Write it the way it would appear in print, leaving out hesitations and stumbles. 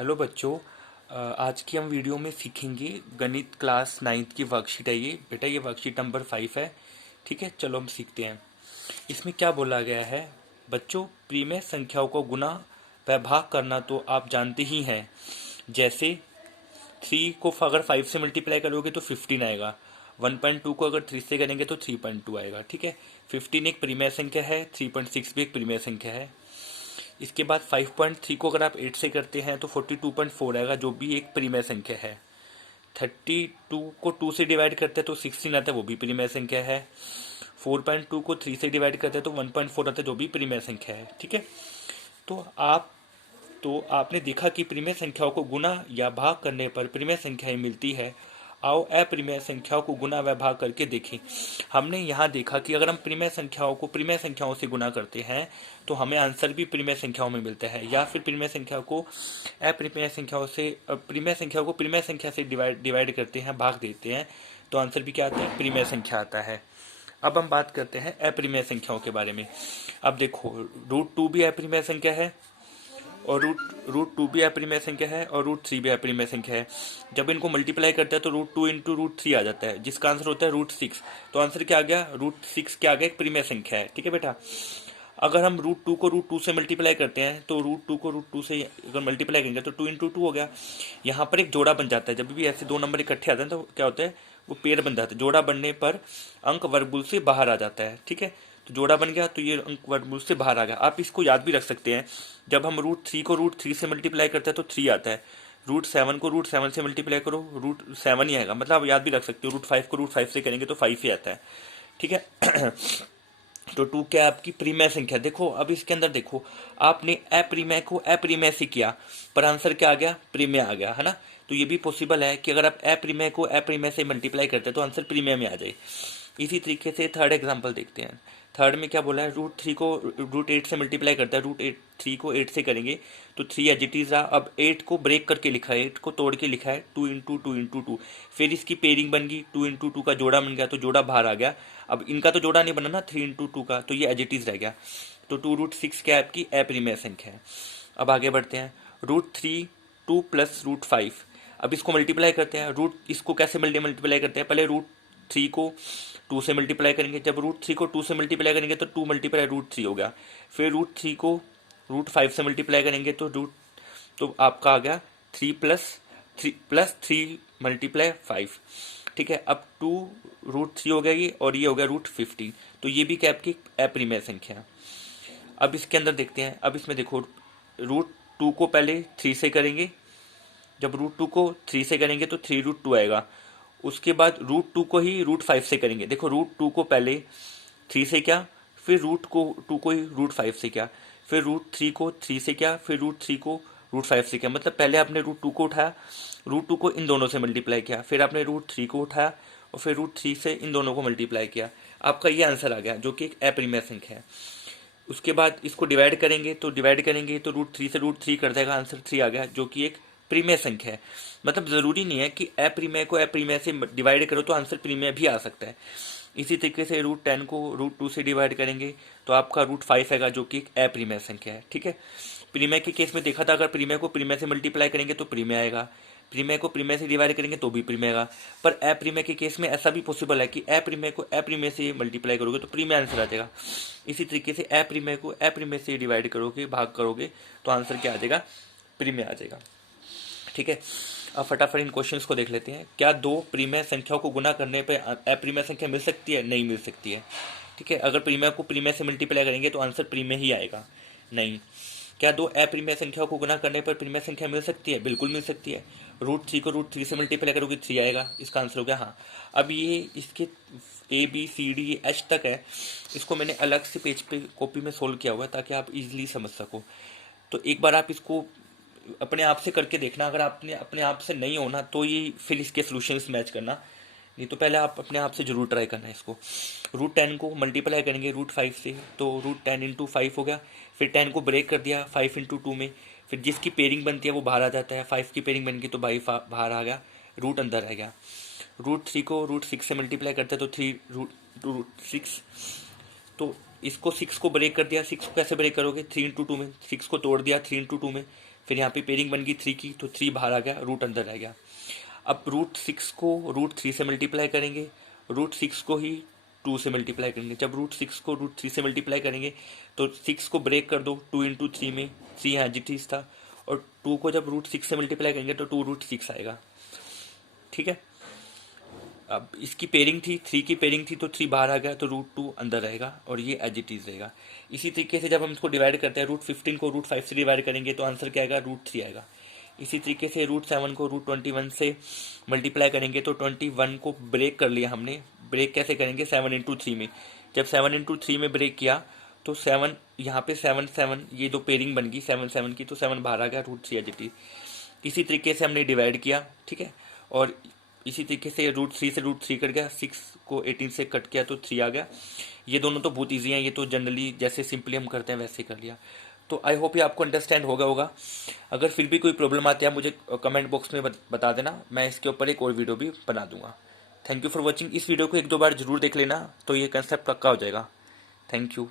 Hello बच्चों। आज की हम वीडियो में सीखेंगे गणित क्लास 9th की वर्कशीट है। ये बेटा ये वर्कशीट नंबर 5 है। ठीक है, चलो हम सीखते हैं। इसमें क्या बोला गया है बच्चों, प्रीमेय संख्याओं को गुना व भाग करना तो आप जानते ही हैं। जैसे 3 को अगर 5 से मल्टीप्लाई करोगे तो 15 आएगा। 1.2 को अगर 3 से करेंगे तो 3.2 आएगा। ठीक है, 15 एक प्रीमेय संख्या है, 3.6 भी एक प्रीमेय संख्या है। इसके बाद 5.3 को अगर आप 8 से करते हैं तो 42.4 आएगा, जो भी एक प्रीमेय संख्या है। 32 को 2 से डिवाइड करते हैं तो 16 आता है, वो भी प्रीमेय संख्या है। 4.2 को 3 से डिवाइड करते हैं तो 1.4 आता है, जो भी प्रीमेय संख्या है। ठीक है, तो आपने देखा कि प्रीमेय संख्याओं को गुना या भाग करने पर प्रीमेय संख्याएं मिलती है। आओ अप्रीमेय संख्याओं को गुना व भाग करके देखें। हमने यहाँ देखा कि अगर हम प्रीमेय संख्याओं को प्रीमेय संख्याओं से गुना करते हैं तो हमें आंसर भी प्रीमेय संख्याओं में मिलता है, या फिर प्रीमेय संख्याओं को अप्रीमेय संख्याओं से प्रीमेय संख्याओं को प्रीमेय संख्या से डिवाइड करते हैं, भाग देते हैं, तो आंसर भी क्या आता है, प्रीमेय संख्या आता है। अब हम बात करते हैं अप्रीमेय संख्याओं के बारे में। अब देखो, √2 भी अप्रीमेय संख्या है, और रूट टू भी अप्रीमेय संख्या है, और √3 भी अप्रीमेय संख्या है। जब इनको मल्टीप्लाई करते हैं तो √2 इंटू √3 आ जाता है, जिसका आंसर होता है √6। तो आंसर क्या आ गया, √6 क्या आ गया, एक प्रीमेय संख्या है। ठीक है बेटा, अगर हम √2 को √2 से मल्टीप्लाई करते हैं तो √2 को √2 से अगर मल्टीप्लाई करेंगे तो 2 इंटू 2 हो गया। यहाँ पर एक जोड़ा बन जाता है। जब भी ऐसे दो नंबर इकट्ठे आते हैं तो क्या होता है, वो पेड़ बन जाता है। जोड़ा बनने पर अंक वर्गमूल से बाहर आ जाता है। ठीक है, तो जोड़ा बन गया तो ये अंक वर्गमूल से बाहर आ गया। आप इसको याद भी रख सकते हैं, जब हम √3 को √3 से मल्टीप्लाई करते हैं तो 3 आता है। √7 को √7 से मल्टीप्लाई करो, √7 ही आएगा। मतलब आप याद भी रख सकते हो, √5 को √5 से करेंगे तो 5 ही आता है। ठीक है तो 2 क्या आपकी प्रीमेय संख्या। देखो अब इसके अंदर देखो, आपने अप्रीमेय को अप्रीमेय से किया पर आंसर क्या आ गया, प्रीमेय आ गया, है ना। तो ये भी पॉसिबल है कि अगर आप अप्रीमेय को अप्रीमेय से मल्टीप्लाई करते हैं तो आंसर प्रीमेय में आ जाए। इसी तरीके से थर्ड एग्जांपल देखते हैं। थर्ड में क्या बोला है, √3 को √8 से मल्टीप्लाई करता है। √3 को 8 से करेंगे तो 3 एज इट इज रहा। अब 8 को ब्रेक करके लिखा है, 8 को तोड़ के लिखा है 2 इंटू 2 इंटू 2। फिर इसकी पेयरिंग बन गई, 2 इंटू 2 का जोड़ा बन गया, तो जोड़ा बाहर आ गया। अब इनका तो जोड़ा नहीं बना ना 3 इंटू 2 का, तो ये एज इट इज रह गया। तो 2√6 क्या आपकी अप्रीमेय संख्या है। अब आगे बढ़ते हैं, √3 2 प्लस √5। अब इसको मल्टीप्लाई करते हैं। इसको कैसे मल्टीप्लाई करते हैं, पहले √3 को 2 से मल्टीप्लाई करेंगे। जब √3 को 2 से मल्टीप्लाई करेंगे तो 2 मल्टीप्लाई √3 हो गया। फिर √3 को √5 से मल्टीप्लाई करेंगे तो आपका आ गया 3 मल्टीप्लाई 5। ठीक है, अब 2√3 हो गया ये, और ये हो गया √15। तो ये भी क्या आपकी अप्रीमेय संख्या है। अब इसके अंदर देखते हैं। अब इसमें देखो, √2 को पहले 3 से करेंगे। जब √2 को 3 से करेंगे तो 3√2 आएगा। उसके बाद √2 को ही √5 से करेंगे। देखो, √2 को पहले 3 से किया, फिर √2 को ही √5 से किया, फिर √3 को 3 से किया, फिर √3 को √5 से किया। मतलब पहले आपने √2 को उठाया, √2 को इन दोनों से मल्टीप्लाई किया, फिर आपने √3 को उठाया और फिर √3 से इन दोनों को मल्टीप्लाई किया। आपका ये आंसर आ गया, जो कि एक अप्रीमेय संख्या है। उसके बाद इसको डिवाइड करेंगे तो √3 से √3 कर देगा, आंसर 3 आ गया, जो कि एक प्रीमेय संख्या है। मतलब ज़रूरी नहीं है कि अप्रीमेय को अप्रीमेय से डिवाइड करो तो आंसर प्रीमेय भी आ सकता है। इसी तरीके से √10 को √2 से डिवाइड करेंगे तो आपका √5 आएगा, जो कि एक अप्रीमेय संख्या है। ठीक है, प्रीमेय के केस में देखा था, अगर प्रीमेय को प्रीमेय से मल्टीप्लाई करेंगे तो प्रीमेय आएगा, प्रीमेय को प्रीमेय से डिवाइड करेंगे तो भी प्रीमेय आएगा। पर अप्रीमेय के केस में ऐसा भी पॉसिबल है कि अप्रीमेय को अप्रीमेय से मल्टीप्लाई करोगे तो प्रीमेय आंसर आ जाएगा। इसी तरीके से अप्रीमेय को अप्रीमेय से डिवाइड करोगे, भाग करोगे, तो आंसर क्या आ जाएगा, प्रीमेय आ जाएगा। ठीक है, अब फटाफट इन क्वेश्चंस को देख लेते हैं। क्या दो प्रीमेय संख्याओं को गुना करने पर अप्रीमेय संख्या मिल सकती है? नहीं मिल सकती है। ठीक है, अगर प्रीमेय को प्रीमेय से मल्टीप्लाई करेंगे तो आंसर प्रीमेय ही आएगा। नहीं। क्या दो अप्रीमेय संख्याओं को गुना करने पर प्रीमेय संख्या मिल सकती है? बिल्कुल मिल सकती है। √3 को √3 से मल्टीप्लाई करोगे 3 आएगा, इसका आंसर हो गया हाँ। अब ये इसके ABCD H तक है, इसको मैंने अलग से पेज पे कॉपी में सोल्व किया हुआ है ताकि आप इजीली समझ सको। तो एक बार आप इसको अपने आप से करके देखना। अगर आपने अपने आप से नहीं होना तो ये फिर इसके सॉल्यूशंस मैच करना, नहीं तो पहले आप अपने आप से जरूर ट्राई करना है इसको। √10 को मल्टीप्लाई करेंगे √5 से तो √10 इंटू 5 हो गया। फिर 10 को ब्रेक कर दिया 5 इंटू 2 में, फिर जिसकी पेयरिंग बनती है वो बाहर आ जाता है। 5 की पेयरिंग बन गई तो बाहर आ गया, रूट अंदर रह गया। √3 को √6 से मल्टीप्लाई करते हैं तो 3√6। तो इसको 6 को ब्रेक कर दिया। 6 को कैसे ब्रेक करोगे, 3 इंटू 2 में। 6 को तोड़ दिया 3 इंटू 2 में, फिर यहाँ पे पेयरिंग बन गई 3 की, तो 3 बाहर आ गया, रूट अंदर रह गया। अब रूट 6 को रूट 3 से मल्टीप्लाई करेंगे, रूट 6 को ही 2 से मल्टीप्लाई करेंगे। जब रूट 6 को रूट 3 से मल्टीप्लाई करेंगे तो 6 को ब्रेक कर दो, 2 इंटू 3 में 3 यहाँ जिटीज था, और 2 को जब रूट 6 से मल्टीप्लाई करेंगे तो 2 रूट 6 आएगा। ठीक है, अब इसकी पेयरिंग थी, 3 की पेयरिंग थी, तो 3 बाहर आ गया, तो रूट 2 अंदर रहेगा और ये एज इट इज रहेगा। इसी तरीके से जब हम इसको डिवाइड करते हैं, रूट 15 को रूट 5 से डिवाइड करेंगे तो आंसर क्या आएगा, रूट 3 आएगा। इसी तरीके से रूट 7 को रूट 21 से मल्टीप्लाई करेंगे तो 21 को ब्रेक कर लिया हमने। ब्रेक कैसे करेंगे, 7 इंटू 3 में। जब 7 इंटू 3 में ब्रेक किया तो 7 यहाँ पे 7 7 ये दो पेयरिंग बन गई 7 7 की, तो 7 बाहर आ गया, रूट 3 एज इट इज। इसी तरीके से हमने डिवाइड किया, ठीक है, और इसी तरीके से रूट 3 से रूट 3 कट गया, 6 को 18 से कट किया तो 3 आ गया। ये दोनों तो बहुत ईजी हैं, ये तो जनरली जैसे सिंपली हम करते हैं वैसे कर लिया। तो आई होप ये आपको अंडरस्टैंड होगा। अगर फिर भी कोई प्रॉब्लम आती है मुझे कमेंट बॉक्स में बता देना, मैं इसके ऊपर एक और वीडियो भी बना दूंगा। Thank you for watching. इस वीडियो को 1-2 बार जरूर देख लेना, तो ये कंसेप्ट पक्का हो जाएगा। Thank you.